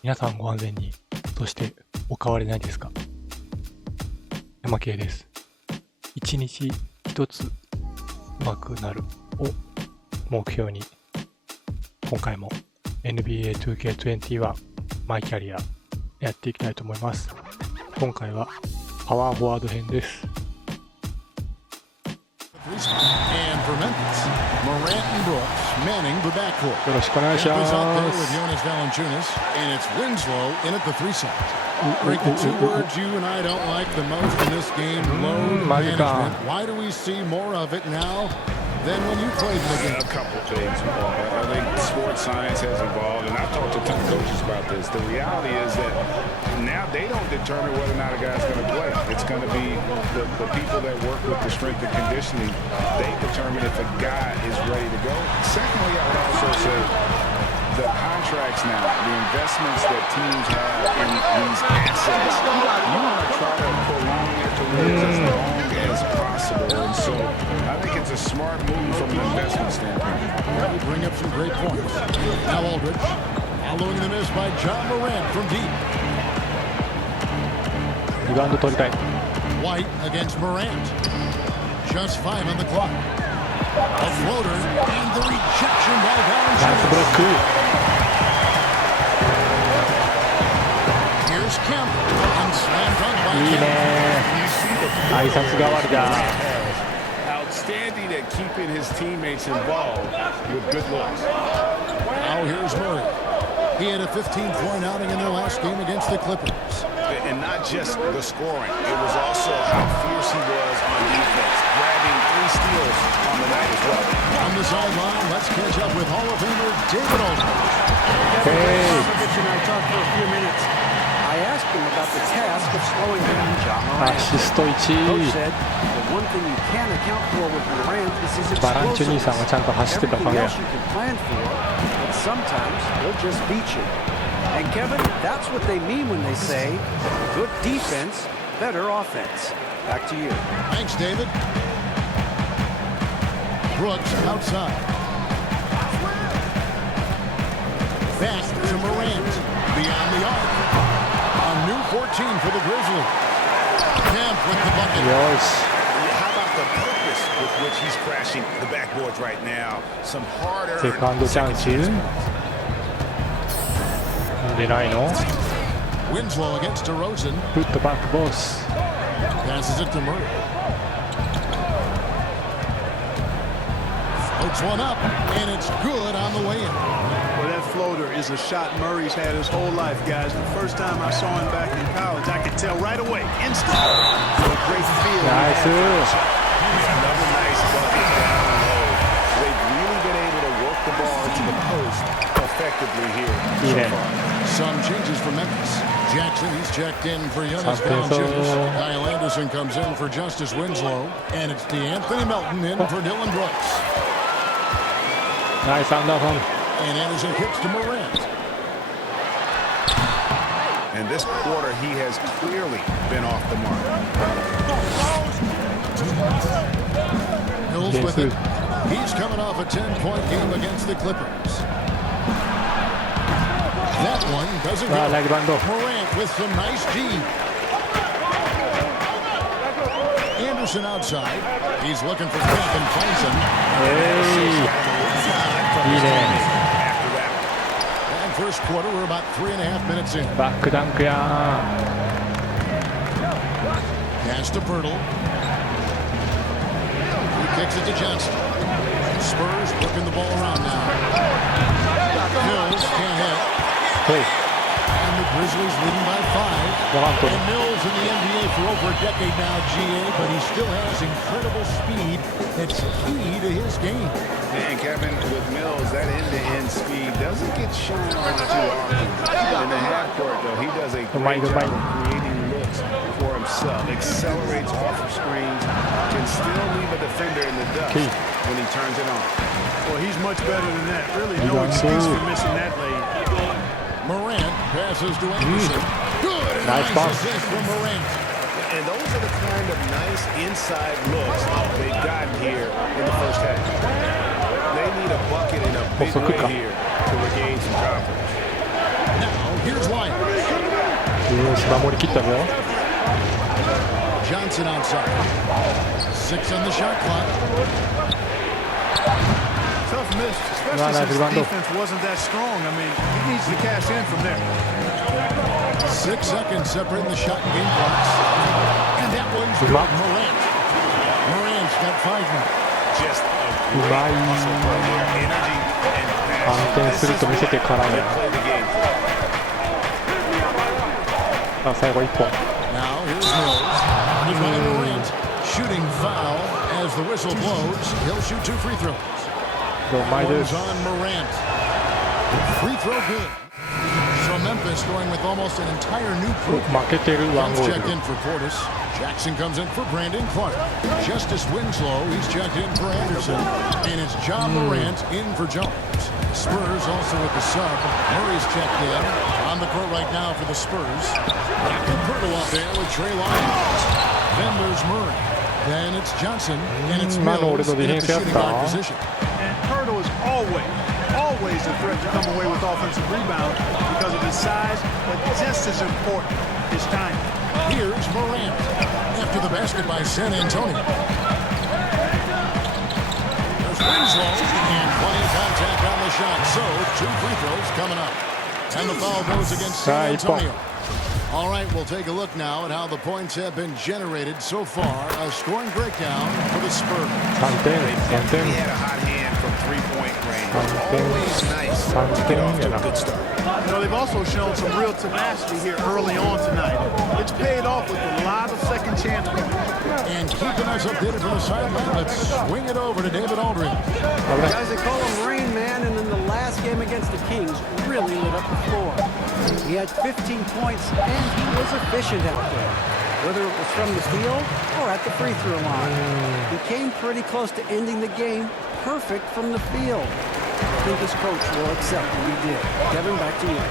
皆さんご安全に。そしてお変わりないですか？やまけいです。一日一つ上手くなるを目標に、今回も Nba2K21 マイキャリアやっていきたいと思います。今回はパワーフォワード編です。よろしくお願いします。マジか。Then when you played the game. A couple things. I think sports science has evolved, and I've talked to ton of coaches about this. The reality is that now they don't determine whether or not a guy's going to play. It's going to be the people that work with the strength and conditioning. They determine if a guy is ready to go. Secondly, I would also say the contracts now, the investments that teams have in these assets, you want to try to prolong their careers as long as possible. And so I think it's a smart move from an investment standpoint. Well, you bring up some great points. Now Aldridge, following the miss by John Morant from deep. リバウンド取りたい。 White against Morant. Just 5 on the clock. A floater and the rejection by ナイスブロック。 Here's Kemp and slam dunk by いいね。挨拶代わりだ。 Outstanding at keeping his teammates involved with good looks. Now here's Murray. He had a 15-point outing in their last game against the Clippers. And not just the scoring, it was also how fierce he was on defense, grabbing 3 steals on the night as well. On the sideline, let's catch up with Hall of Famer David Aldridge. Hey. And I talked for a few minutes. I asked him about the task of slowing down John Morant. アシスト1位。 Coach said the one thing you can't account for with Morant is his バランチョ兄さんはちゃんと走ってたおか everything げや。 else you can plan for, but sometimes he'll just beat you. And Kevin, that's what they mean when they say good defense, better offense. Back to you. Thanks, David. Brooks outside. Back to Morant. Beyond the arc. A new 14 for the Grizzlies. Kemp with the bucket. よし。 How about the purpose with which he's crashing the backboards right now? Some hard-earned セカンドチャンス。出ないの？ Winslow against DeRozan. フットバックボス。 Passes it to Murray. Floats one up, and it's good on the way in. Well, that floater is a shot Murray's had his whole life, guys. The first time I saw him back in college, I could tell right away, instantly. What a great feel. ナイス。 Another nice bucket down low. They've really been able to work the ball into the post effectively here. いいね。 Some changes for Memphis. Jackson, he's checked in for Jonas Valanciunas. Kyle Anderson comes in for Justice Winslow. And it's DeAnthony Melton in for Dylan Brooks. ナイスアンダーソン。 And Anderson kicks to Morant. And this quarter, he has clearly been off the mark. Hills with it. He's coming off a 10-point game against the Clippers. That one doesn't go. Morant with some nice D. Anderson outside. He's looking for Kemp and finds him. Hey. いいね。 And first quarter, we're about 3.5 minutes in. バックダンクやー。 Pass to Pirtle. He kicks it to Johnson. Spurs working the ball around now. Mills can't hit. Hey. And the Grizzlies leading by 5. And Mills in the NBA for over a decade now, GA, but he still has incredible speed that's key to his game. And Kevin, with Mills, that end-to-end speed doesn't get shown on too often. In the half court, though, he does a great job of creating looks for himself. Accelerates off of screens, can still leave a defender in the dust when he turns it on. Well, he's much better than that. Really, no excuse for missing that lane. Morant passes to Anderson. Good. Nice pass from Morant. And those are the kind of nice inside looks they've gotten here in the first half. They need a bucket in a big way here to regain some confidence. Now Here's White. 守り切ったぞ。 Johnson outside. 6 on the shot clock. Tough miss, especially since the defense wasn't that strong. I mean, he needs to cash in from there. 6 seconds separating the shot and game clocks. And that one's good. Morant. Morant's got 5 minutes. Just a great hustle play here. Energy and passion. 反転すると見せてからの。あ、最後1本。 Now here's Mills. By Morant. Shooting foul as the whistle blows. He'll shoot 2 free throws. One's on Morant. Free throw good. So Memphis going with almost an entire new crew. 負けてるワンゴール。 Checked in for Portis. Jackson comes in for Brandon Clark. Justice Winslow, he's checked in for Anderson. And it's John Morant in for Jones. Spurs also with the sub. Murray's checked in. On the court right now for the Spurs. Purtle up there with Trey Lyons. Then there's Murray. Then it's Johnson. And it's Mills in at the shooting guard position. And Purtle is always a threat to come away with offensive rebound because of his size, but just as important, his timing. Here's Morant after the basket by San Antonio. There's Winslow and plenty of contact on the shot. So 2 free throws coming up. And the foul goes against San Antonio. All right, we'll take a look now at how the points have been generated so far. A scoring breakdown for the Spurs. 3点。 He had a hot hand from 3-point range. Always nice to get off to a good start. You know, they've also shown some real tenacity here early on tonight. It's paid off with a lot of second chance. And keeping us updated from the sideline, let's swing it over to David Aldridge. Guys, they call him Rain Man, and in the last game against the Kings, really lit up the floor. He had 15 points, and he was efficient out there, whether it was from the field or at the free throw line. He came pretty close to ending the game, perfect from the field. I think his coach will accept what he did. Kevin, back to you.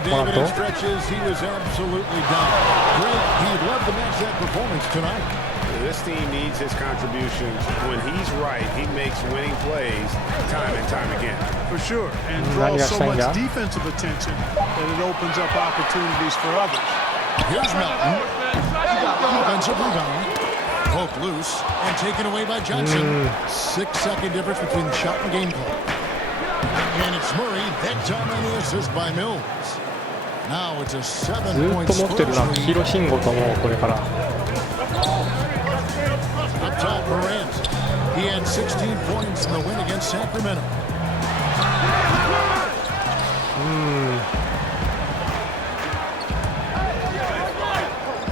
David, in stretches, he was absolutely done. Great. He'd love to match that performance tonight. This team needs his contributions. When he's right, he makes winning plays time and time again. For sure, and draws so much defensive attention that it opens up opportunities for others. Here's Melton. Offensive rebound. Poke loose and taken away by Johnson. 6-second difference between the shot and game clock. And it's Murray. That time on the assist by Mills. Now it's a 7-point Spurs lead. Up top, Morant. He had 16 points in the win against Sacramento.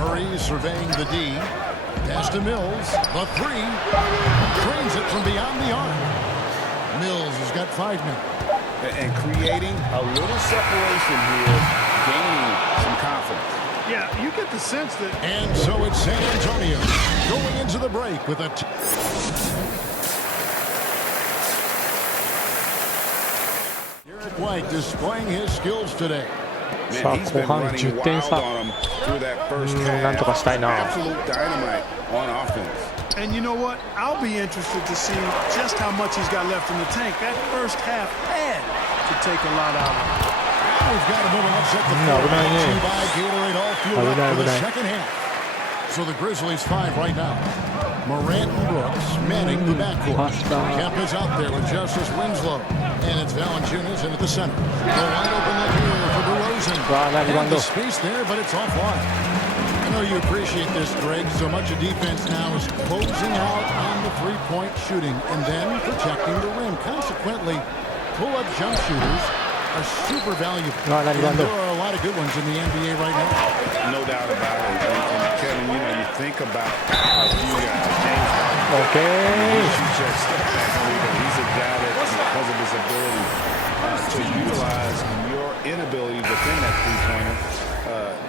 Murray surveying the D. Pass to Mills. The 3. Trains it from beyond the arc. Mills has got 5 minutes. And creating a little separation here, gaining some confidence. Yeah, you get the sense that... And so it's San Antonio going into the break with a... Derek White displaying his skills today. Man, he's been running wild on him through that first half. Absolute dynamite on offense. And you know what? I'll be interested to see just how much he's got left in the tank. That first half had to take a lot out of him. We've got a moment to set the floor. By Gatorade all fueled up for the second half. So the Grizzlies 5 right now. Morant and Brooks manning the backcourt. Kemp is out there with Justice Winslow. And it's Valanciunas in at the center. The wide open look here for DeRozan. And the space there, but it's offline. I know you appreciate this, Greg. So much of defense now is closing out on the three-point shooting and then protecting the rim. Consequently, pull-up jump shooters are super valuable. And there are a lot of good ones in the NBA right now. No doubt about it. And Kevin, you know, you think about a few guys. James Harden. He's a guy that, because of his ability to utilize your inability to defend that three-pointer.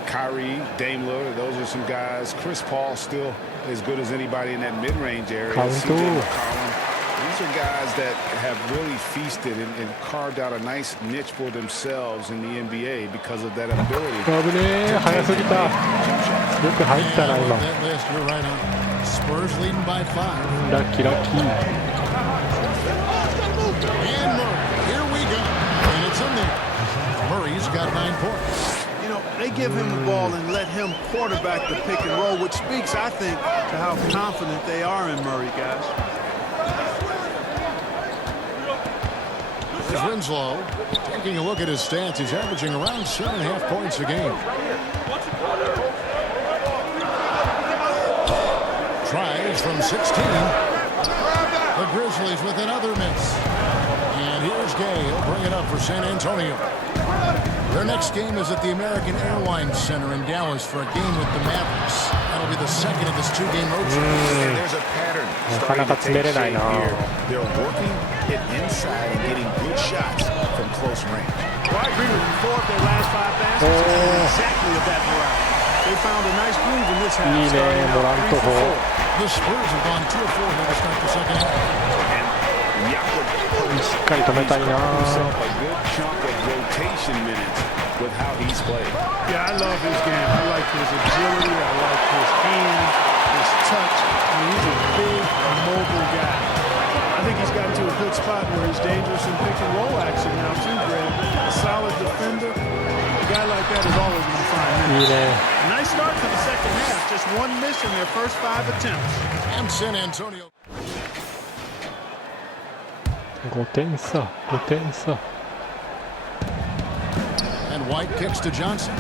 Kyrie, Dame Lillard, those are some guys. Chris Paul still as good as anybody in that mid-range area. These are guys that have really feasted and carved out a nice niche for themselves in the NBA because of that ability. Spurs leading by 5. Lucky. And Murray, here we go. And it's in there. Murray's got 9 points. You know, they give him the ball and let him quarterback the pick and roll, which speaks, I think, to how confident they are in Murray, guys. Here's Winslow. Taking a look at his stats, he's averaging around 7.5 points a game. Tries from 16. The Grizzlies with another miss. And here's Gay. He'll bring it up for San Antonio. Their next game is at the American Airlines Center in Dallas for a game with the Mavericks. That'll be the second of this 2-game road trip. And there's a pattern starting to take shape here. They're working it inside and getting good shots from close range. Well, I agree with you. 4 of their last 5 baskets are exactly of that variety. They found a nice groove in this half. Starting out 3 for 4. The Spurs have gone 2 of 4 here to start the second half. しっかり止めたいな。 A good chunk of rotation minutes with how he's played. Yeah, I love his game. I like his agility. I like his hands, his touch. I mean, he's a big, mobile guy. I think he's gotten to a good spot where he's dangerous in pick and roll action now too, Greg. A solid defender. A guy like that is always going to find minutes. Nice start to the second half. Just 1 miss in their first 5 attempts. And San Antonio. 5点差、5点差。 And White kicks to Johnson.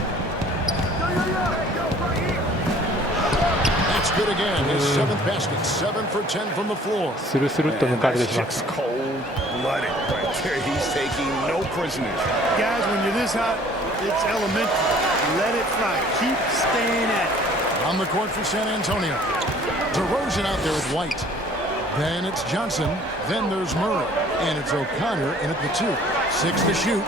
That's good again. His 7th basket. 7 for 10 from the floor. スルスルっと抜かれてしまった。 Cold-blooded right there. He's taking no prisoners. Guys, when you're this hot, it's elementary. Let it fly. Keep staying at it. On the court for San Antonio. DeRozan out there with White. Then it's Johnson. Then there's Murray. And it's O'Connor in at the 2. 6 to shoot.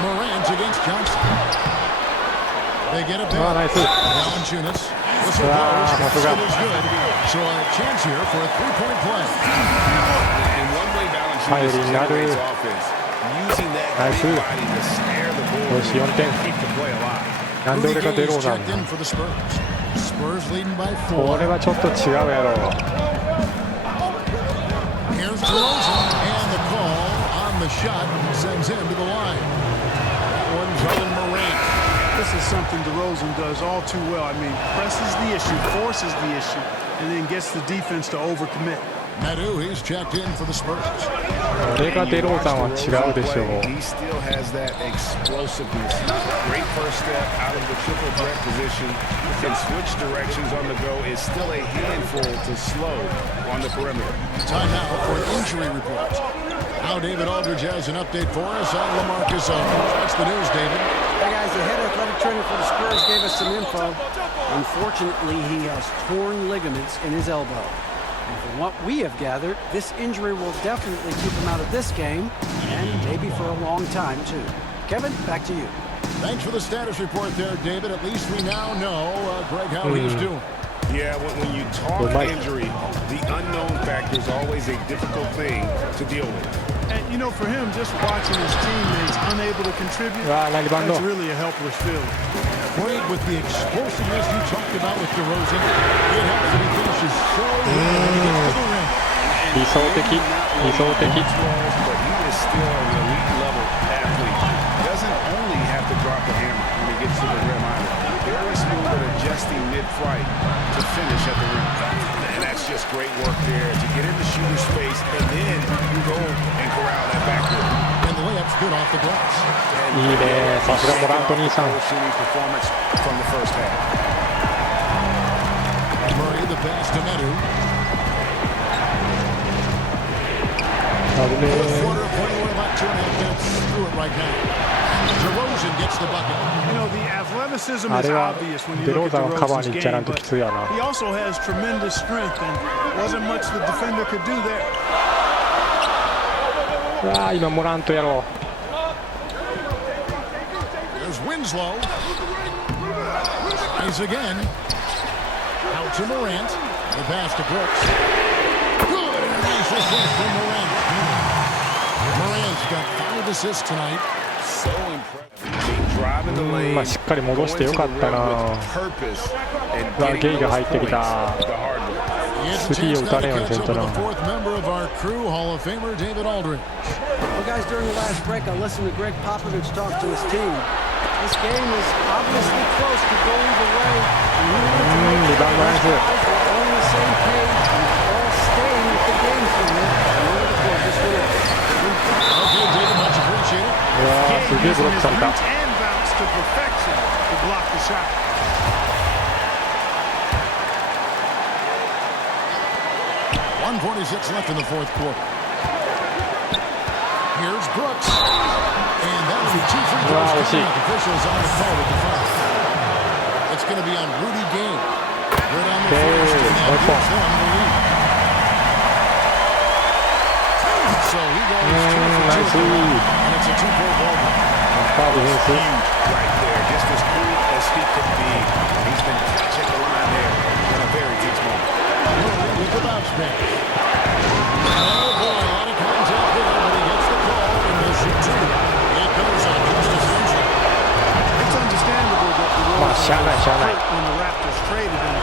Morant against Johnson. They get it back. Valanciunas. Whistle blows. It is good. So a chance here for a 3-point play. And one way Valanciunas generates offense, using that big body to snare the ball and keep the play alive. なんで俺が出ろうなんだ。 Spurs leading by 4. これはちょっと違うやろ。 Here's DeRozan and the call on the shot sends him to the line. That one's on Morant. This is something DeRozan does all too well. I mean, presses the issue, forces the issue, and then gets the defense to overcommit. Nadu, he's checked in for the Spurs. これがデローザンは違うでしょう。 He still has that explosiveness. Great first step out of the triple threat position. Can switch directions on the go. Is still a handful to slow on the perimeter. Time now for an injury report. Now David Aldridge has an update for us on LaMarcus Aldridge. That's the news, David. Hey guys, the head athletic trainer for the Spurs gave us some info. Unfortunately, he has torn ligaments in his elbow. And from what we have gathered, this injury will definitely keep him out of this game, and maybe for a long time, too. Kevin, back to you. Thanks for the status report there, David. At least we now know, Greg, how he's doing. Yeah, when you talk injury, the unknown factor is always a difficult thing to deal with. And, you know, for him, just watching his teammates unable to contribute, that's really a helpless feeling. Played with the explosiveness you talked about with DeRozan. It helps that he finishes so well when he gets to the rim. 理想的、理想的。 But he is still an elite level athlete. Doesn't only have to drop a hammer when he gets to the rim either. Very smooth at adjusting mid-flight to finish at the rim. And that's just great work there to get into shooter space, and then you go and corral that backcourt. And the layup's good off the glass. いいね、さすがモラント兄さん。 Shooting performance from the first half. Murray the pass to Nadu. 危ね Quarter of play, we're about 2.5 minutes through it right now. DeRozan gets the bucket. You know, the athleticism あ is れは obvious when デ you ロー look ザ at ンをカバー DeRozan's に行っちゃらん game, と but きついやな。 he also has tremendous strength, and wasn't much the defender could do there. わあ、今モラントやろう。 There's Winslow. Tries again. Out to Morant. The pass to Brooks. Good. And a nice assist from Morant. Morant's got 5 assists tonight. So impressive. Driving the lane. まあしっかり戻してよかったな。ゲイが入ってきた。スリーを打たれようとしたな。our crew, Hall of Famer David Aldridge. Well, guys, during the last break, I listened to Greg Popovich talk to his team. This game is obviously close to going the way. And he wanted to make sure that these guys were all on the same page and all staying with the game plan in order to pull this one off. Okay, David, much appreciated. うわー、すげえブロックされた。 And bounce to perfection to block the shot. 1:46 left in the fourth quarter. Here's Brooks. And that will be 2 free throws. Wow, Coming up. Officials on the call with the foul. It's going to be on Rudy Gay. Right on the first, and that gives them the lead. So he goes 2 for 2. And it's a 2-point ball game. ファウルです。 Right there, just as cool as he could be. He's been clutching the line there in a very tense moment. With the bounce back. Oh boy, a lot of contact there, but he gets the call and will shoot 2. It goes on Justice Winslow. It's understandable that the Well, Warriors shot were night. hurt when the Raptors traded him.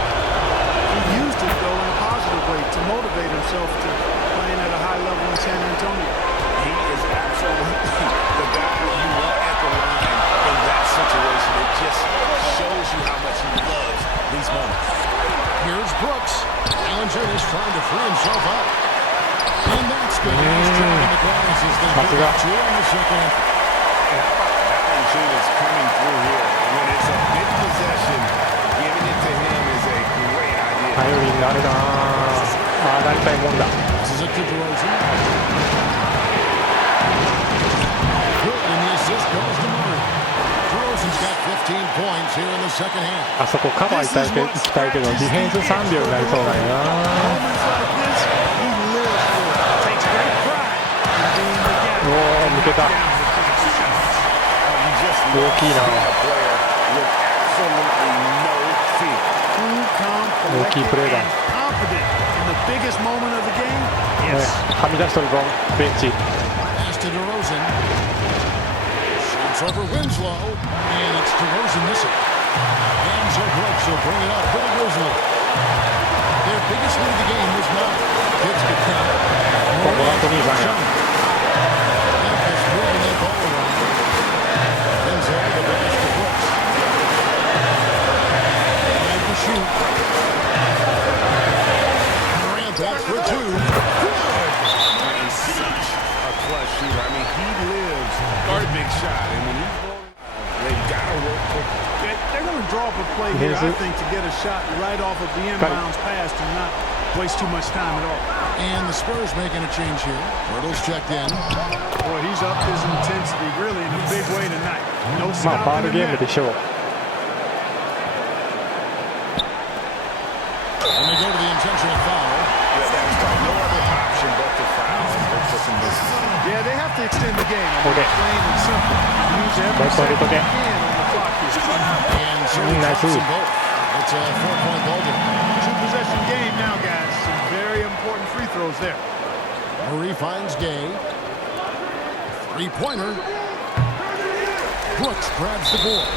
He used it, though, in a positive way to motivate himself to playing at a high level in San Antonio. He is absolutely the guy you want at the line in that situation. It just shows you how much he loves these moments. Here's Brooks. Allinger is trying to free himself up. And that's good. He's driving the glass as they That's pick up it. 2 in the second. Allinger is coming through here. When it's a big possession, giving it to him is a great idea. 頼りになるなあ。なりたいもんだ。 This is it to DeRozan. Good, and the assist goes to Murray. DeRozan's got 15 points here in the second half. あそこカバー行きたいけど、ディフェンス3秒になりそうだよな。 Moments like this, he lives for it. Takes great pride in being the guy. おお、抜けた。大きいな。 大きいプレーだ。 Confident in the biggest moment of the game. ね、 Yes. はみ出しとるぞ、ベンチ。 Pass to DeRozan. Shoots over Winslow. And it's DeRozan missing. Hands are Brooks. He'll bring it up for the Grizzlies. Their biggest lead of the game was not. Kids could count. ここなんと兄さんや。 Memphis moving that ball around. Winslow, the pass to Brooks. And to shoot. Morant back for 2. He's such a clutch shooter. I mean, he lives for a big shot. And when he's rolling, they've got to work quick. They're going to draw up a play here, I think, to get a shot right off of the inbounds pass and not waste too much time at all. And the Spurs making a change here. Hurdle's checked in. Boy, he's upped his intensity really in a big way tonight. No まあファール stopping ゲ him ームで now. しょう。 And they go to the intentional foul. Yeah, there's no other option but to foul. For some misses. Yeah, they have to extend the game. I mean, Okay. plain and simple. Use every That's what it second okay. you can on the clock here. And so he Nice drops move. them both. It's a 4-point ball game. 2-possession game now, guys. Some very important free throws there. Murray finds Gay. 3-pointer. Brooks grabs the board.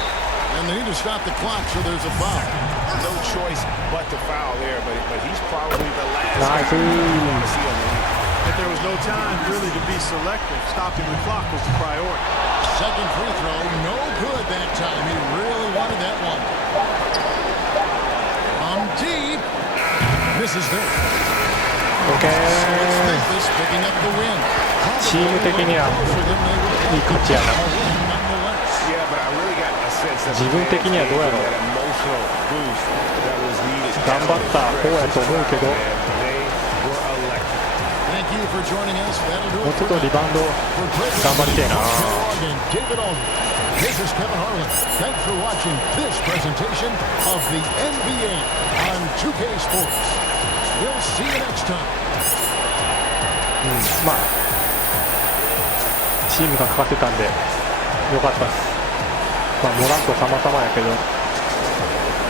And they need to stop the clock, so there's a foul. No choice but to foul there, but he's probably the last Nice. guy you want to see on the line. But there was no time really to be selective. Stopping the clock was the priority. Second free throw, no good that time. He really wanted that one. From deep. Misses there. オッケ So it's ー。 Memphis picking up the win. チーム的にはいい勝ちやな。 Yeah, but I really got a sense that 自分的にはどうやろう。 that emotional boost that was needed. 頑張った方やと思うけど、 They were electric. Thank you for joining us. That'll do もう it ちょっ for とリバウンド 頑張りてえな。 David Aldridge. This is Kevin Harlan. Thanks for watching this presentation of the NBA on 2K Sports. We'll see you next time. まあチームが勝てたんでよかったです。まあモラント様々やけど、も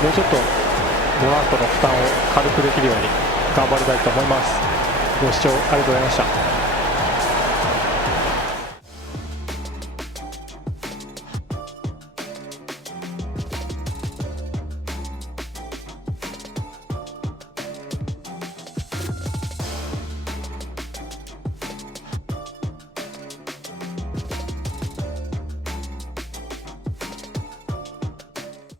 うちょっとモラントの負担を軽くできるように頑張りたいと思います。ご視聴ありがとうございました。